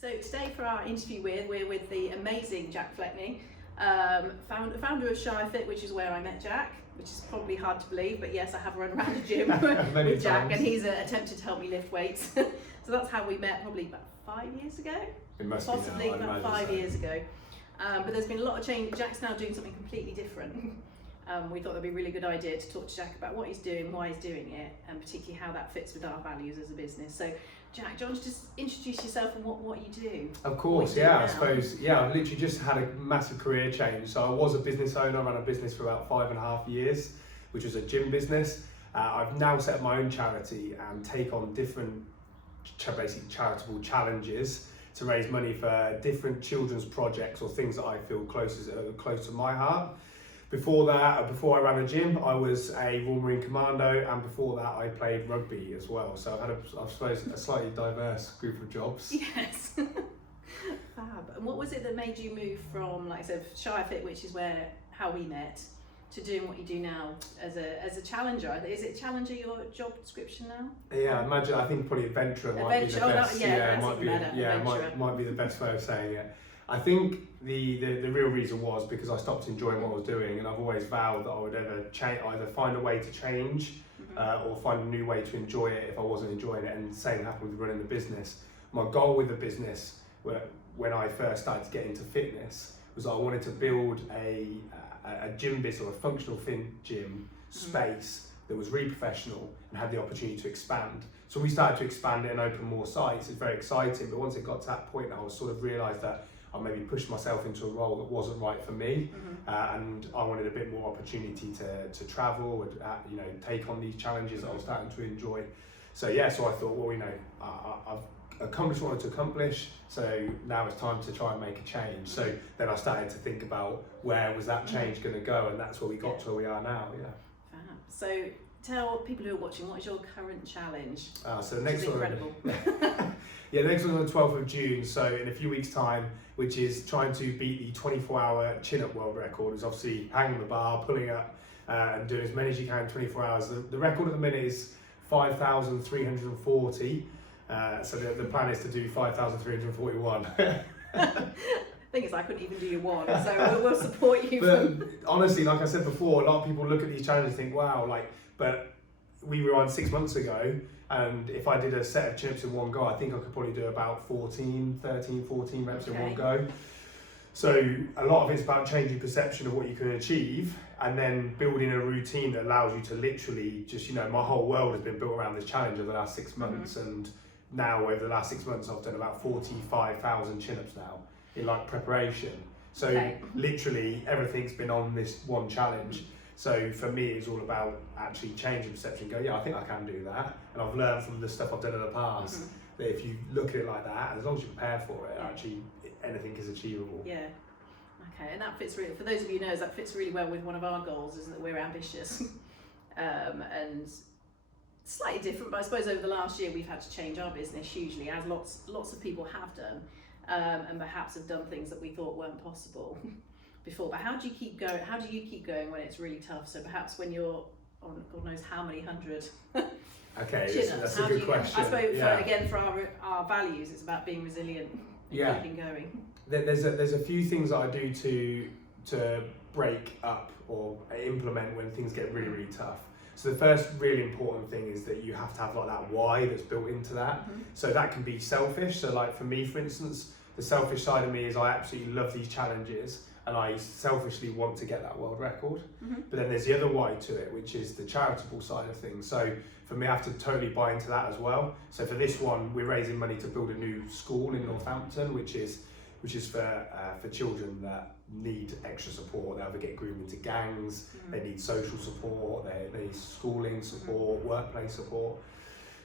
So today for our interview we're with the amazing Jack Fleckney, founder of Charities, which is where I met Jack, which is probably hard to believe, but yes, I have run around a gym with Jack and he's attempted to help me lift weights. So that's how we met, probably about 5 years ago? It must possibly be now, about 5 years ago. But there's been a lot of change. Jack's now doing something completely different. We thought that'd be a really good idea to talk to Jack about what he's doing, why he's doing it, and particularly how that fits with our values as a business. So Jack, do you want to just introduce yourself and what you do? Of course, yeah, I suppose, yeah, I've literally just had a massive career change. So I was a business owner, I ran a business for about 5.5 years, which was a gym business. I've now set up my own charity and take on different basic charitable challenges to raise money for different children's projects or things that I feel close to my heart. Before that, before I ran a gym, I was a Royal Marine Commando, and before that I played rugby as well. So I've had, I suppose, a slightly diverse group of jobs. Yes. Fab. And what was it that made you move from, like I said, Charities, which is how we met, to doing what you do now as a challenger? Is it challenger your job description now? Yeah, imagine. I think probably adventurer might be the best. Might be the best way of saying it. I think the real reason was because I stopped enjoying what I was doing, and I've always vowed that I would either find a way to change or find a new way to enjoy it if I wasn't enjoying it. And the same happened with running the business. My goal with the business, when I first started to get into fitness, was I wanted to build a gym business or a functional fin gym space that was really professional and had the opportunity to expand. So we started to expand it and open more sites. It's very exciting, but once it got to that point, I was sort of realised that I maybe pushed myself into a role that wasn't right for me, and I wanted a bit more opportunity to travel and take on these challenges that I was starting to enjoy. So yeah, so I thought, well, I've accomplished what I wanted to accomplish, so now it's time to try and make a change. So then I started to think about where was that change going to go, and that's where we got to where we are now. Yeah. Fab. So tell people who are watching, what is your current challenge? So the next one, incredible. Yeah, the next one's on the 12th of June, so in a few weeks' time, which is trying to beat the 24-hour chin-up world record. It's obviously hanging the bar, pulling up, and doing as many as you can in 24 hours. The record at the minute is 5,340. So the plan is to do 5,341. Thing is, I couldn't even do your one, so we'll support you. But honestly, like I said before, a lot of people look at these challenges and think, wow, but we were on 6 months ago, and if I did a set of chin-ups in one go, I think I could probably do about 13, 14 reps in one go. So a lot of it's about changing perception of what you can achieve, and then building a routine that allows you to literally just, my whole world has been built around this challenge over the last 6 months, and now over the last 6 months I've done about 45,000 chin-ups now in preparation. So literally everything's been on this one challenge. So for me, it's all about actually changing perception. Go, yeah, I think I can do that, and I've learned from the stuff I've done in the past that if you look at it like that, as long as you prepare for it, actually anything is achievable. Yeah. Okay, and that fits really. For those of you who know, that fits really well with one of our goals, is that we're ambitious, and slightly different. But I suppose over the last year we've had to change our business hugely, as lots of people have done, and perhaps have done things that we thought weren't possible before. But how do you keep going? How do you keep going when it's really tough? So perhaps when you're on God knows how many hundred. Okay, that's a good question. I suppose for our values, it's about being resilient and keeping going. There's a few things that I do to break up or implement when things get really, really tough. So the first really important thing is that you have to have that why that's built into that. So that can be selfish. So for me, for instance, the selfish side of me is I absolutely love these challenges, and I selfishly want to get that world record. But then there's the other why to it, which is the charitable side of things. So for me, I have to totally buy into that as well. So for this one, we're raising money to build a new school in Northampton, which is for children that need extra support. They either get groomed into gangs, they need social support, they need schooling support, workplace support.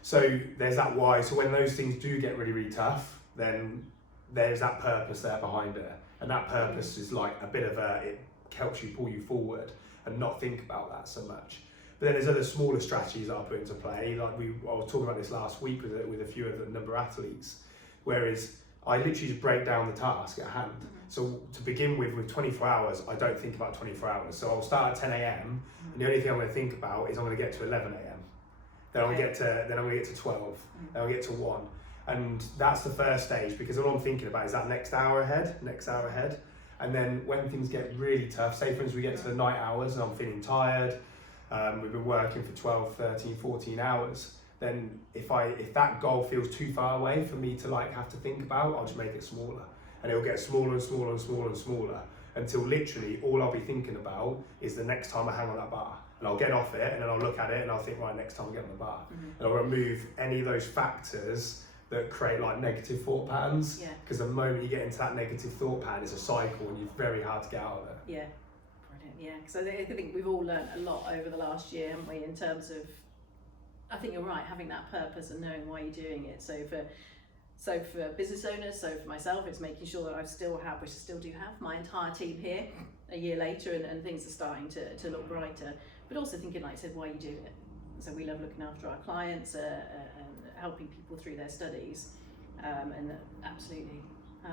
So there's that why. So when those things do get really, really tough, then there's that purpose there behind it. And that purpose is a bit of it helps you pull you forward and not think about that so much. But then there's other smaller strategies that I put into play. I was talking about this last week with a few of the number of athletes, whereas I literally just break down the task at hand. So to begin with 24 hours, I don't think about 24 hours. So I'll start at 10 a.m. and the only thing I'm going to think about is I'm going to get to 11 a.m. Then I'm going to get to 12. Then I'll get to 1. And that's the first stage, because all I'm thinking about is that next hour ahead. And then when things get really tough, say for instance we get to the night hours and I'm feeling tired, we've been working for 12, 13, 14 hours, then if that goal feels too far away for me to like have to think about, I'll just make it smaller. And it'll get smaller and smaller and smaller and smaller until literally all I'll be thinking about is the next time I hang on that bar. And I'll get off it and then I'll look at it and I'll think, right, next time I get on the bar. And I'll remove any of those factors that create like negative thought patterns. Because the moment you get into that negative thought pattern, it's a cycle and it's very hard to get out of it. Yeah, brilliant. Yeah, because I think we've all learned a lot over the last year, haven't we, in terms of, I think you're right, having that purpose and knowing why you're doing it. So for business owners, so for myself, it's making sure that I still do have my entire team here a year later, and things are starting to look brighter. But also thinking, like I said, why you do it. So we love looking after our clients and helping people through their studies, and absolutely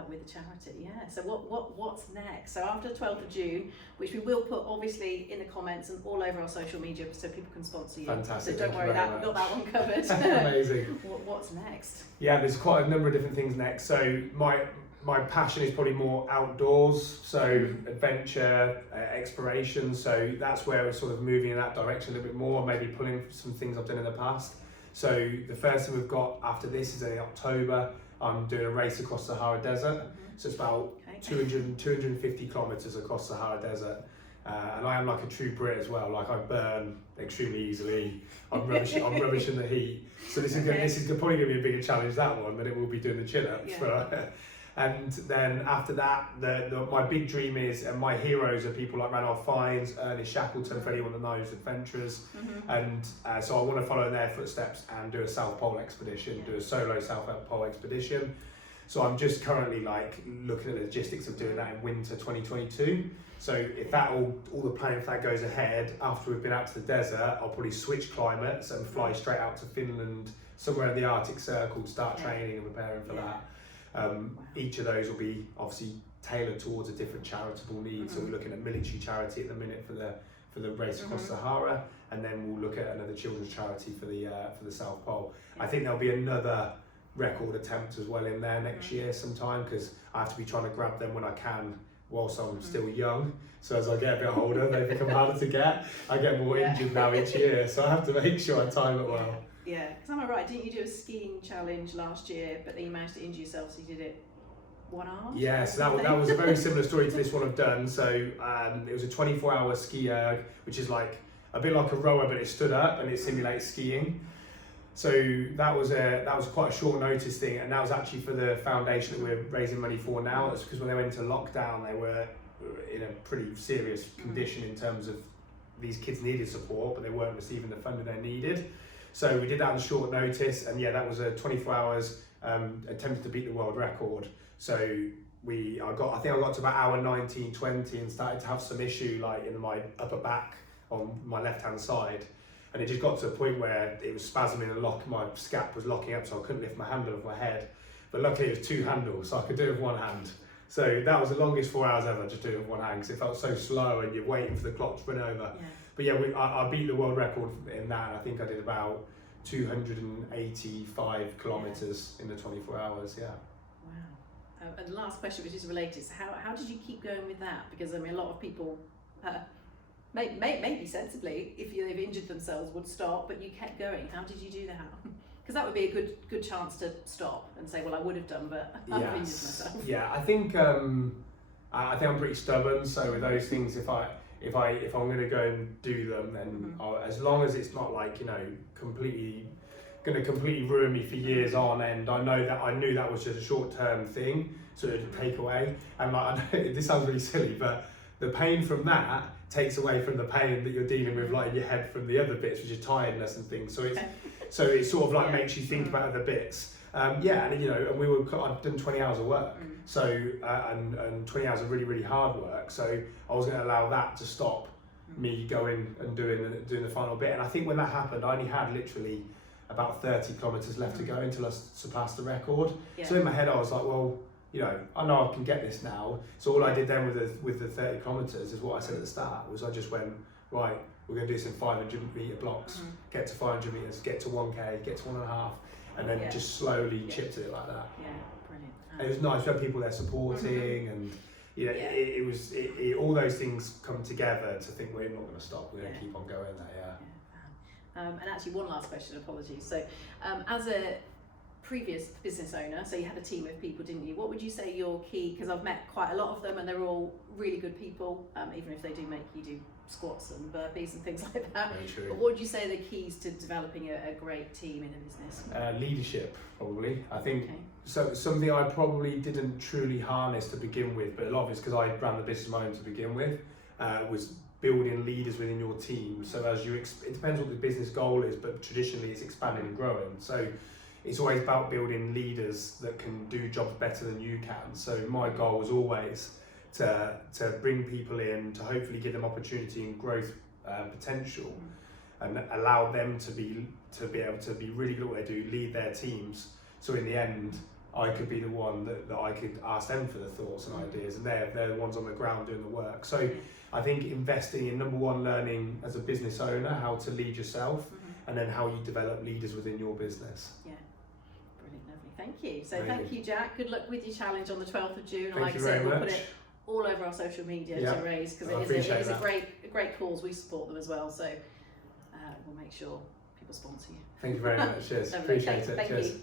with the charity. Yeah. So what's next? So after 12th of June, which we will put obviously in the comments and all over our social media, so people can sponsor you. Fantastic. So don't worry, we've got that one covered. Amazing. What's next? Yeah, there's quite a number of different things next. So my passion is probably more outdoors, so adventure, exploration. So that's where we're sort of moving in that direction a little bit more, maybe pulling some things I've done in the past. So the first thing we've got after this is in October. I'm doing a race across the Sahara Desert. So it's about 250 kilometers across the Sahara Desert. And I am like a true Brit as well. Like I burn extremely easily. I'm rubbish in the heat. So this is probably going to be a bigger challenge, that one, than it will be doing the chin-ups. Yeah. And then after that, my big dream is, and my heroes are people like Ranulph Fiennes, Ernest Shackleton, for anyone that knows, adventurers. And so I want to follow in their footsteps and do a South Pole expedition, do a solo South Pole expedition. So I'm just currently like looking at the logistics of doing that in winter 2022. So if that all the planning for that goes ahead, after we've been out to the desert, I'll probably switch climates and fly straight out to Finland, somewhere in the Arctic Circle, to start training and preparing for that. Each of those will be obviously tailored towards a different charitable need. So we're looking at military charity at the minute for the race across Sahara, and then we'll look at another children's charity for the South Pole. I think there'll be another record attempt as well in there next year sometime, because I have to be trying to grab them when I can whilst I'm still young. So as I get a bit older, they become harder to get. I get more injured now each year, so I have to make sure I time it well. Yeah, because am I right? Didn't you do a skiing challenge last year, but then you managed to injure yourself, so you did it one arm? Yeah, so that was a very similar story to this one I've done. So it was a 24-hour ski erg, which is like a bit like a rower, but it stood up and it simulates skiing. So that was quite a short notice thing, and that was actually for the foundation that we're raising money for now. That's because when they went into lockdown, they were in a pretty serious condition in terms of these kids needed support, but they weren't receiving the funding they needed. So we did that on short notice, and yeah, that was a 24 hours attempted to beat the world record. So I think I got to about hour 19, 20 and started to have some issue like in my upper back on my left hand side. And it just got to a point where it was spasming and my scap was locking up, so I couldn't lift my hand above my head. But luckily it was two handles, so I could do it with one hand. So that was the longest 4 hours ever, just doing it with one hand, because it felt so slow and you're waiting for the clock to run over. Yeah. But yeah, I beat the world record in that. I think I did about 285 kilometres in the 24 hours, yeah. Wow. And the last question, which is related, so how did you keep going with that? Because I mean, a lot of people, maybe sensibly, if they've injured themselves, would stop, but you kept going. How did you do that? Because that would be a good chance to stop and say, well, I would have done, but I've injured myself. Yeah, I think I'm pretty stubborn. So with those things, if I'm going to go and do them, then as long as it's not like completely ruin me for years on end, I knew that was just a short-term thing, so it'd take away. And like, I know, this sounds really silly, but the pain from that takes away from the pain that you're dealing with, like in your head, from the other bits, which is tiredness and things. So it sort of like makes you think about other bits. And I'd done 20 hours of work, so and 20 hours of really, really hard work. So I was going to allow that to stop me going and doing the final bit. And I think when that happened, I only had literally about 30 kilometers left to go until I surpassed the record. Yeah. So in my head, I was like, well, I know I can get this now. So all I did then with the 30 kilometers is what I said at the start, was I just went, right, we're going to do some 500 meter blocks, get to 500 meters, get to 1K, get to 1.5. and then just slowly chipped at it like that. Yeah, brilliant. And it was nice. We had people there supporting, and it was all those things come together to think we're not going to stop. We're going to keep on going. And actually, one last question. Apologies. So, as a previous business owner, so you had a team of people, didn't you? What would you say your key? Because I've met quite a lot of them, and they're all really good people. Even if they do make you do squats and burpees and things like that. Very true. But what would you say are the keys to developing a great team in a business? Leadership, probably. I think so. Something I probably didn't truly harness to begin with, but a lot of it's because I ran the business my own to begin with. Was building leaders within your team. So as it depends what the business goal is, but traditionally it's expanding and growing. So it's always about building leaders that can do jobs better than you can. So my goal was always to bring people in, to hopefully give them opportunity and growth potential, and allow them to be able to be really good at what they do, lead their teams. So in the end, I could be the one that I could ask them for the thoughts and ideas, and they're the ones on the ground doing the work. So I think investing in, number one, learning as a business owner how to lead yourself, and then how you develop leaders within your business. Yeah, brilliant, lovely. Thank you. So Amazing. thank you, Jack. Good luck with your challenge on the 12th of June. Thank like you I said, very we'll much. put it all over our social media to raise, because it is a great cause. We support them as well. So we'll make sure people sponsor you. Thank you very much. Cheers. Lovely. Appreciate it. Thank Cheers. you.